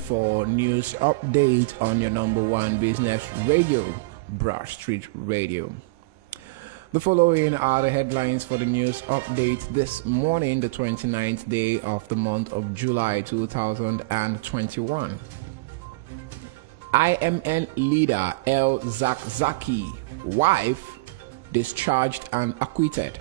for news update on your number one business radio, Broad Street Radio. The following are the headlines for the news update this morning, the 29th day of the month of July 2021. IMN leader El Zakzaky, wife, discharged and acquitted.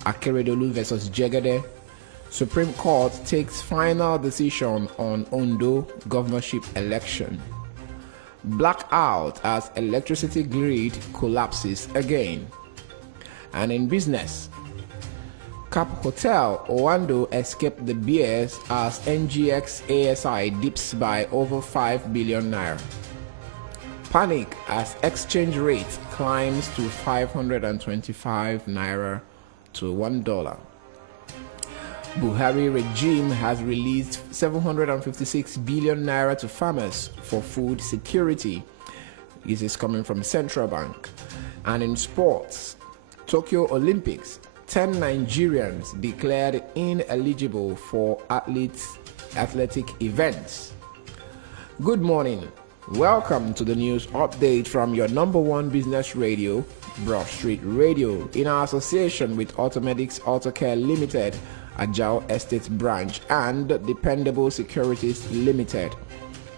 Akeredolu versus Jegede. Supreme Court takes final decision on Ondo governorship election. Blackout as electricity grid collapses again. And in business, Cap Hotel Owando escaped the bears as NGX ASI dips by over 5 billion naira. Panic as exchange rate climbs to 525 naira to $1. Buhari regime has released 756 billion naira to farmers for food security. This is coming from Central Bank. And in sports, Tokyo Olympics, 10 Nigerians declared ineligible for athletic events. Good morning. Welcome to the news update from your number one business radio, Broad Street Radio, in our association with Automedics Autocare Limited, Ajao Estate Branch, and Dependable Securities Limited.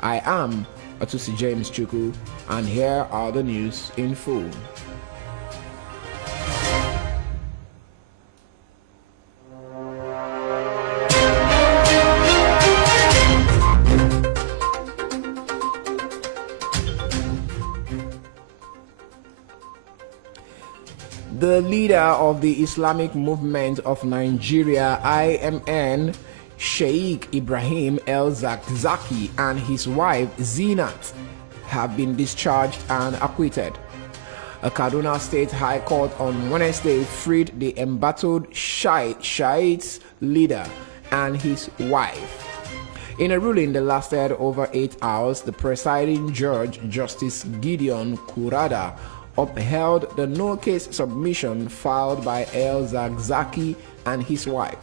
I am Atusi James Chuku, and here are the news in full. The leader of the Islamic Movement of Nigeria, IMN, Sheikh Ibrahim El Zakzaky, and his wife Zinat have been discharged and acquitted. A Kaduna State High Court on Wednesday freed the embattled Shiite leader and his wife. In a ruling that lasted over 8 hours, the presiding judge, Justice Gideon Kurada, upheld the no-case submission filed by El Zakzaky and his wife.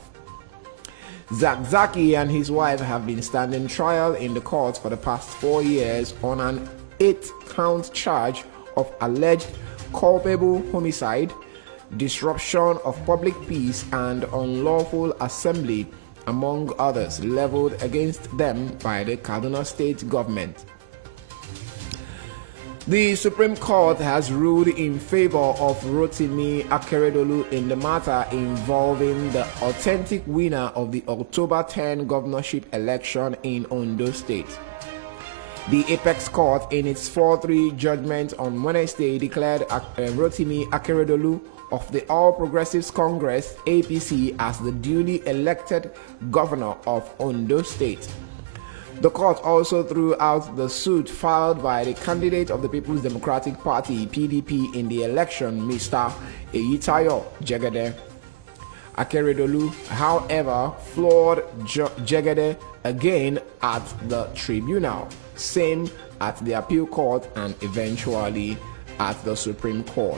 Zakzaky and his wife have been standing trial in the court for the past 4 years on an 8-count charge of alleged culpable homicide, disruption of public peace, and unlawful assembly, among others, leveled against them by the Kaduna State government. The Supreme Court has ruled in favor of Rotimi Akeredolu in the matter involving the authentic winner of the October 10 governorship election in Ondo State. The Apex Court, in its 4-3 judgment on Wednesday, declared Rotimi Akeredolu of the All Progressives Congress (APC) as the duly elected governor of Ondo State. The court also threw out the suit filed by the candidate of the People's Democratic Party (PDP) in the election, Mr. Eyitayo Jegede. Akeredolu, however, floored Jegede again at the tribunal, same at the appeal court, and eventually at the Supreme Court.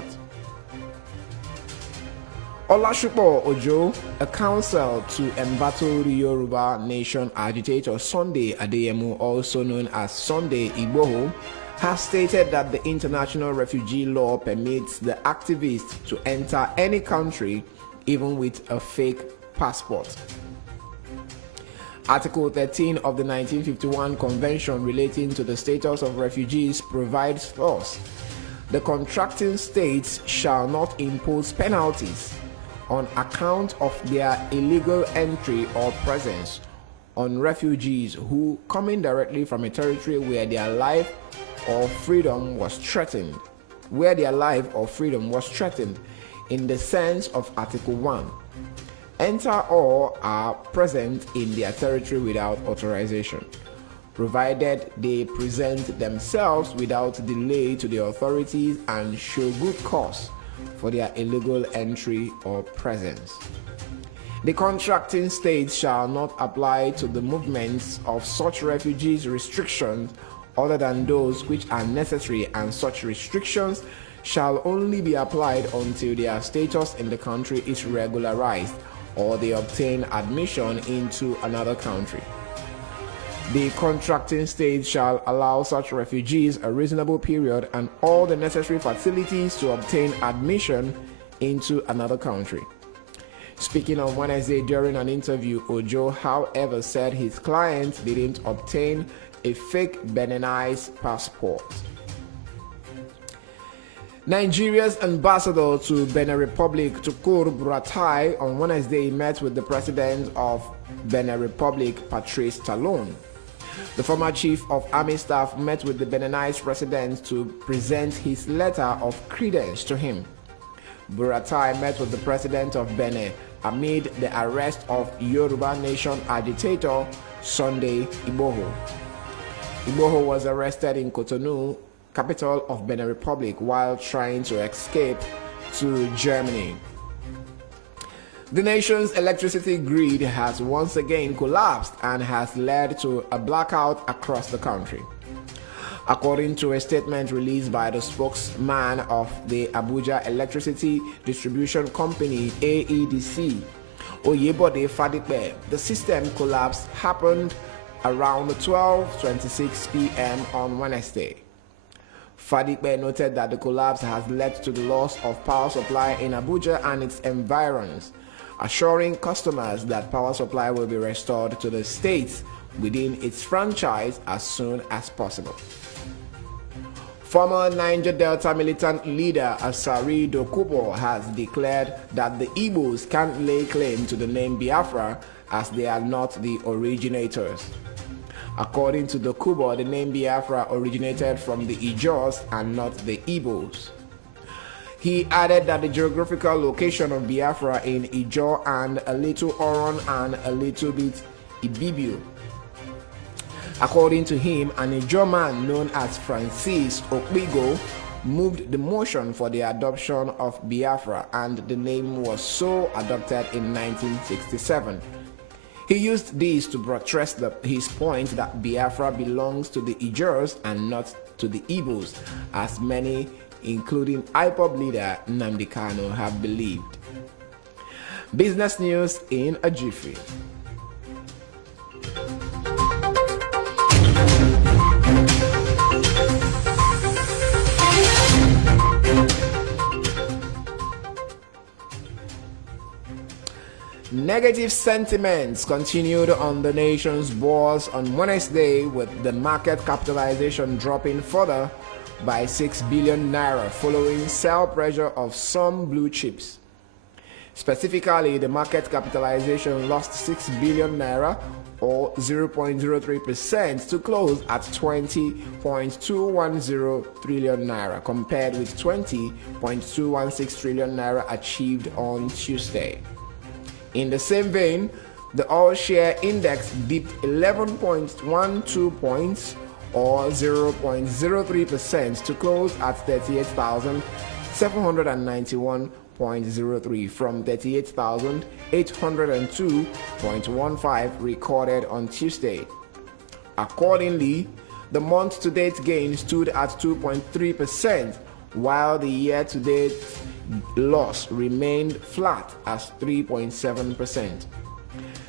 Olashupo Ojo, a counsel to embattled Yoruba Nation agitator Sunday Adeyemo, also known as Sunday Igboho, has stated that the international refugee law permits the activist to enter any country, even with a fake passport. Article 13 of the 1951 Convention relating to the status of refugees provides thus: the contracting states shall not impose penalties on account of their illegal entry or presence on refugees who, coming directly from a territory where their life or freedom was threatened, in the sense of Article 1, enter or are present in their territory without authorization, provided they present themselves without delay to the authorities and show good cause for their illegal entry or presence. The contracting states shall not apply to the movements of such refugees restrictions other than those which are necessary, and such restrictions shall only be applied until their status in the country is regularized or they obtain admission into another country. The contracting state shall allow such refugees a reasonable period and all the necessary facilities to obtain admission into another country. Speaking on Wednesday during an interview, Ojo, however, said his client didn't obtain a fake Beninese passport. Nigeria's ambassador to Benin Republic, Tukur Buratai, on Wednesday met with the president of Benin Republic, Patrice Talon. The former chief of army staff met with the Beninese president to present his letter of credence to him. Buratai met with the president of Benin amid the arrest of Yoruba Nation agitator Sunday Igboho. Igboho was arrested in Cotonou, capital of Benin Republic, while trying to escape to Germany. The nation's electricity grid has once again collapsed and has led to a blackout across the country. According to a statement released by the spokesman of the Abuja Electricity Distribution Company, AEDC, Oyebode Fadipe, the system collapse happened around 12:26 p.m. on Wednesday. Fadipe noted that the collapse has led to the loss of power supply in Abuja and its environs, assuring customers that power supply will be restored to the state within its franchise as soon as possible. Former Niger Delta militant leader Asari Dokubo has declared that the Igbos can't lay claim to the name Biafra as they are not the originators. According to Dokubo, the name Biafra originated from the Ijaws and not the Igbos. He added that the geographical location of Biafra in Ijaw and a little Oron and a little bit Ibibio. According to him, an Ijaw man known as Francis Okpigo moved the motion for the adoption of Biafra, and the name was so adopted in 1967. He used this to buttress his point that Biafra belongs to the Ijaws and not to the Igbos, as many, including IPOB leader Nnamdi Kanu, have believed. Business news in a jiffy. Negative sentiments continued on the nation's bourse on Wednesday, with the market capitalization dropping further by 6 billion naira following sell pressure of some blue chips. Specifically, the market capitalization lost 6 billion naira or 0.03% to close at 20.210 trillion naira compared with 20.216 trillion naira achieved on Tuesday. In the same vein, the all-share index dipped 11.12 points or 0.03% to close at 38,791.03 from 38,802.15 recorded on Tuesday. Accordingly, the month-to-date gain stood at 2.3%, while the year-to-date loss remained flat as 3.7%.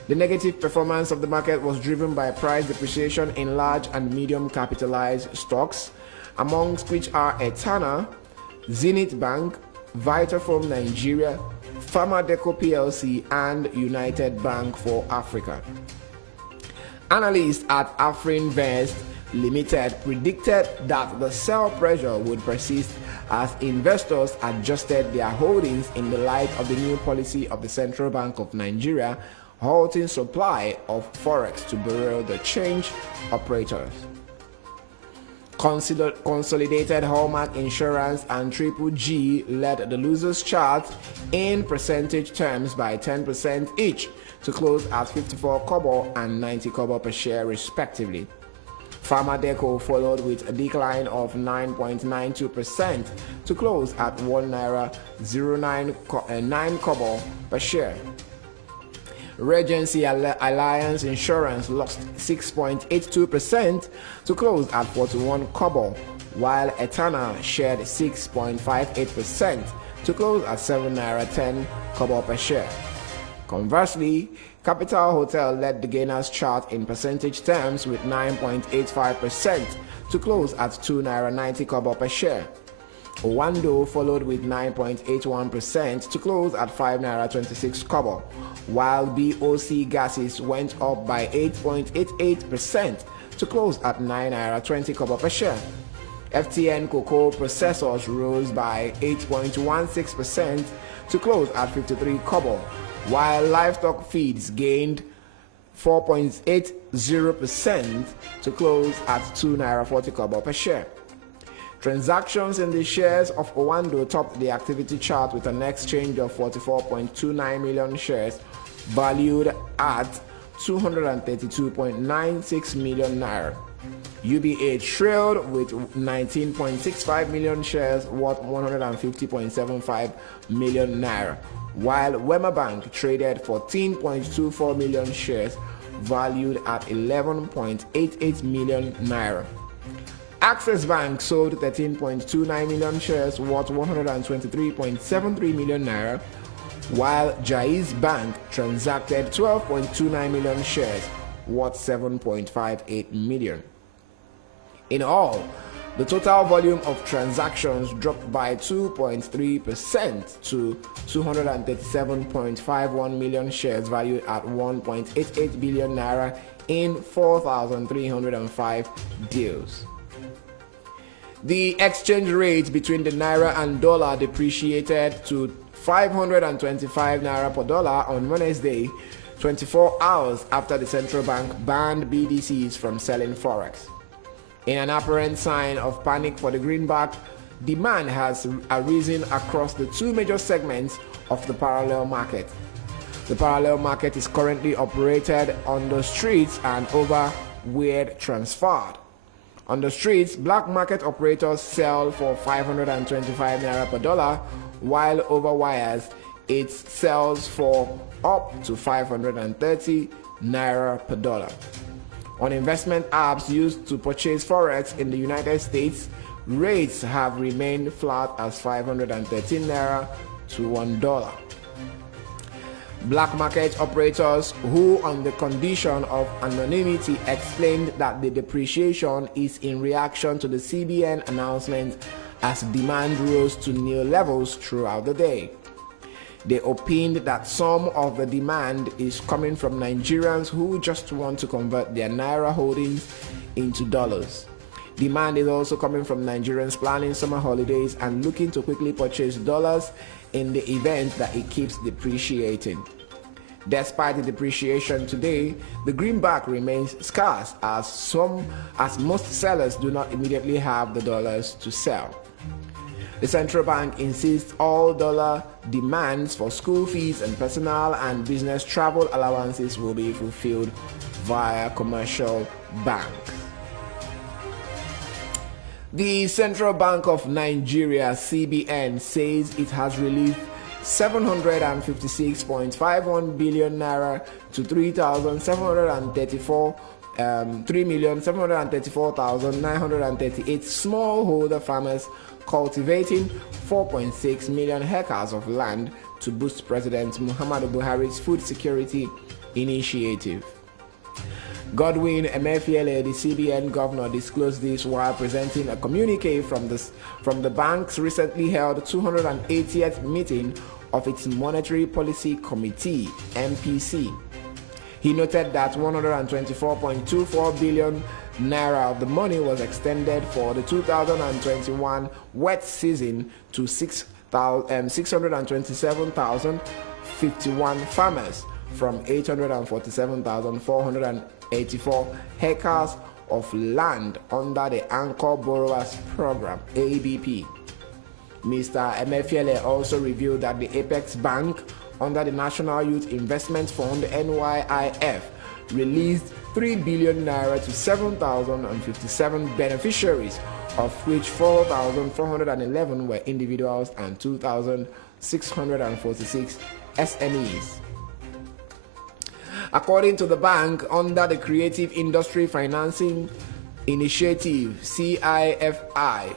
The negative performance of the market was driven by price depreciation in large and medium capitalized stocks, amongst which are Etana, Zenith Bank, Vitafoam Nigeria, Pharmadeco PLC, and United Bank for Africa. Analysts at Afrinvest Limited predicted that the sell pressure would persist as investors adjusted their holdings in the light of the new policy of the Central Bank of Nigeria halting supply of forex to bureau the change operators. Consolidated Hallmark Insurance and Triple G led the losers chart in percentage terms by 10% each to close at 54 kobo and 90 kobo per share respectively. Pharmadeco followed with a decline of 9.92% to close at 1 naira 09 kobo per share. Regency Alliance Insurance lost 6.82% to close at 41 kobo, while Etana shared 6.58% to close at 7 naira 10 kobo per share. Conversely, Capital Hotel led the gainers chart in percentage terms with 9.85% to close at 2 naira 90 kobo per share. Owando followed with 9.81% to close at 5 naira 26 kobo, while BOC gases went up by 8.88% to close at 9 naira 20 kobo per share. FTN cocoa processors rose by 8.16% to close at 53 kobo, while livestock feeds gained 4.80% to close at 2 naira 40 kobo per share. Transactions in the shares of Owando topped the activity chart with an exchange of 44.29 million shares valued at 232.96 million naira. UBA trailed with 19.65 million shares worth 150.75 million naira, while Wema Bank traded 14.24 million shares valued at 11.88 million naira. Access Bank sold 13.29 million shares worth 123.73 million naira, while Jaiz Bank transacted 12.29 million shares worth 7.58 million. In all, the total volume of transactions dropped by 2.3% to 237.51 million shares valued at 1.88 billion naira in 4,305 deals. The exchange rate between the naira and dollar depreciated to 525 naira per dollar on Wednesday, 24 hours after the central bank banned BDCs from selling forex. In an apparent sign of panic for the greenback, demand has arisen across the two major segments of the parallel market. The parallel market is currently operated on the streets and over wire transferred. On the streets, black market operators sell for 525 naira per dollar, while over wires, it sells for up to 530 naira per dollar. On investment apps used to purchase forex in the United States, rates have remained flat as 513 naira to $1. Black market operators who, on the condition of anonymity, explained that the depreciation is in reaction to the CBN announcement as demand rose to new levels throughout the day. They opined that some of the demand is coming from Nigerians who just want to convert their naira holdings into dollars. Demand is also coming from Nigerians planning summer holidays and looking to quickly purchase dollars in the event that it keeps depreciating. Despite the depreciation today, the greenback remains scarce as most sellers do not immediately have the dollars to sell. The central bank insists all dollar demands for school fees and personal and business travel allowances will be fulfilled via commercial banks. The Central Bank of Nigeria, CBN, says it has released 756.51 billion naira to 3,734,938 smallholder farmers cultivating 4.6 million hectares of land to boost President Muhammadu Buhari's food security initiative. Godwin Emefiele, the CBN governor, disclosed this while presenting a communique from the bank's recently held 280th meeting of its Monetary Policy Committee, MPC. He noted that 124.24 billion naira of the money was extended for the 2021 wet season to 627,051 farmers from 847,484 hectares of land under the Anchor Borrowers Program, ABP. Mr. Emefiele also revealed that the Apex Bank, under the National Youth Investment Fund, NYIF, released 3 billion naira to 7,057 beneficiaries, of which 4,411 were individuals and 2,646 SMEs. According to the bank, under the Creative Industry Financing Initiative, CIFI,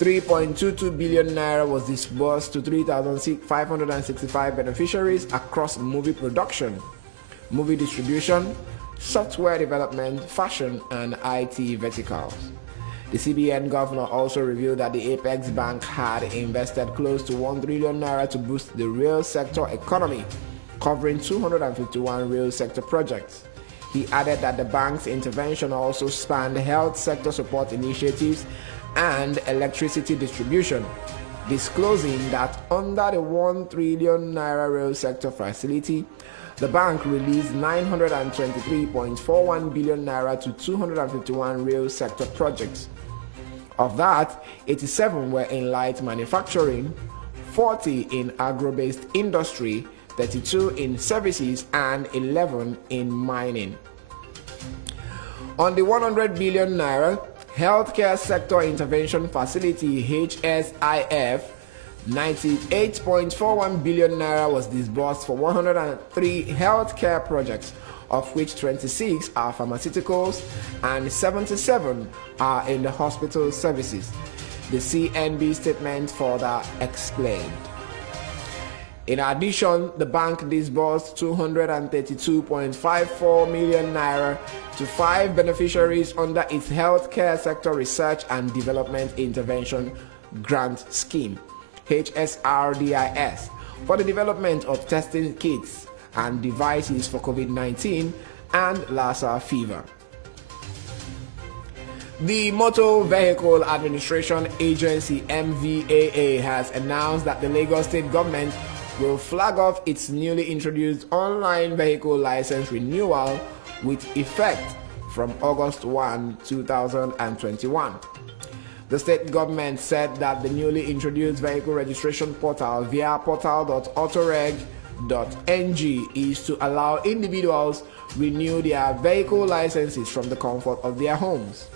3.22 billion naira was disbursed to 3,565 beneficiaries across movie production, movie distribution, software development, fashion, and IT verticals. The CBN governor also revealed that the Apex Bank had invested close to 1 trillion naira to boost the real sector economy, covering 251 real sector projects. He added that the bank's intervention also spanned health sector support initiatives and electricity distribution, disclosing that under the 1 trillion naira real sector facility, the bank released 923.41 billion naira to 251 real sector projects. Of that, 87 were in light manufacturing, 40 in agro-based industry, 32 in services, and 11 in mining. On the 100 billion naira healthcare sector intervention facility HSIF, 98.41 billion naira was disbursed for 103 healthcare projects, of which 26 are pharmaceuticals and 77 are in the hospital services. The CNB statement further explained. In addition, the bank disbursed 232.54 million naira to 5 beneficiaries under its Healthcare Sector Research and Development Intervention Grant Scheme, HSRDIS, for the development of testing kits and devices for COVID-19 and Lassa fever. The Motor Vehicle Administration Agency (MVAA) has announced that the Lagos State government will flag off its newly introduced online vehicle license renewal with effect from August 1, 2021. The state government said that the newly introduced vehicle registration portal via portal.autoreg.ng is to allow individuals renew their vehicle licenses from the comfort of their homes.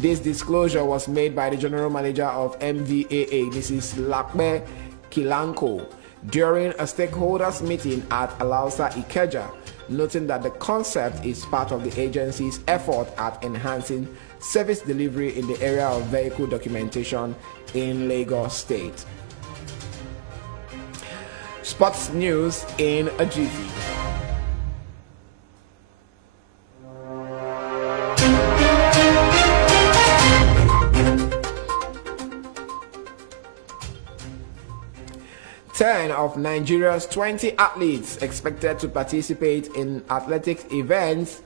This disclosure was made by the General Manager of MVAA, Mrs. Lakme Kilanko, during a stakeholders meeting at Alausa Ikeja, noting that the concept is part of the agency's effort at enhancing service delivery in the area of vehicle documentation in Lagos State. Sports news in a jiffy. Ten of Nigeria's 20 athletes expected to participate in athletics events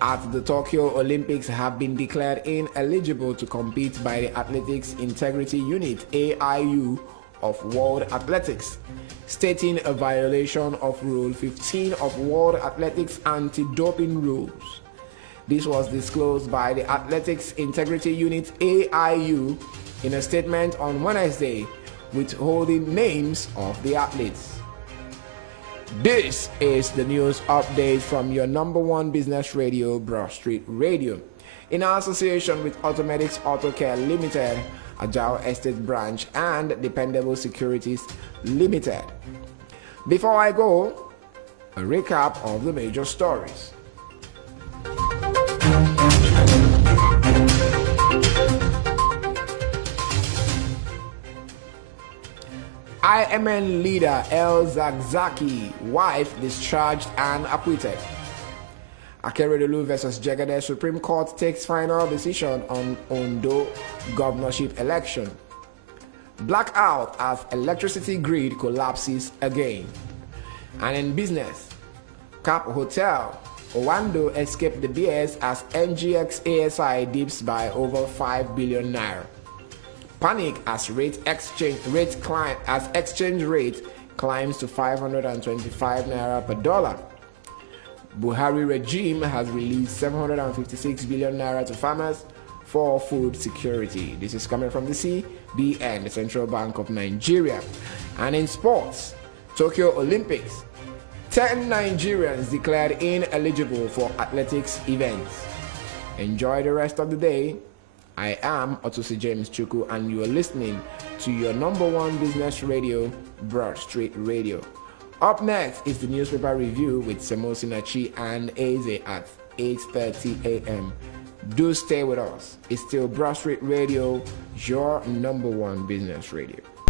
at the Tokyo Olympics have been declared ineligible to compete by the Athletics Integrity Unit (AIU) of World Athletics, stating a violation of Rule 15 of World Athletics Anti-Doping Rules. This was disclosed by the Athletics Integrity Unit (AIU) in a statement on Wednesday, withholding names of the athletes. This is the news update from your number one business radio, Broad Street Radio, in association with Automedics Auto Care Limited, Ajao Estate Branch, and Dependable Securities Limited. Before I go, a recap of the major stories. IMN leader El Zakzaki, wife discharged and acquitted. Akeredolu versus Jegede Supreme Court takes final decision on Ondo governorship election. Blackout as electricity grid collapses again. And in business, Cap Hotel, Owando escaped the BS as NGX ASI dips by over 5 billion naira. Panic as exchange rate climbs to 525 naira per dollar. Buhari regime has released 756 billion naira to farmers for food security. This is coming from the CBN, the Central Bank of Nigeria. And in sports, Tokyo Olympics, 10 Nigerians declared ineligible for athletics events. Enjoy the rest of the day. I am Otusi James Chuku, and you are listening to your number one business radio, Broad Street Radio. Up next is the newspaper review with Semo Sinachi and Eze at 8:30 a.m. Do stay with us. It's still Broad Street Radio, your number one business radio.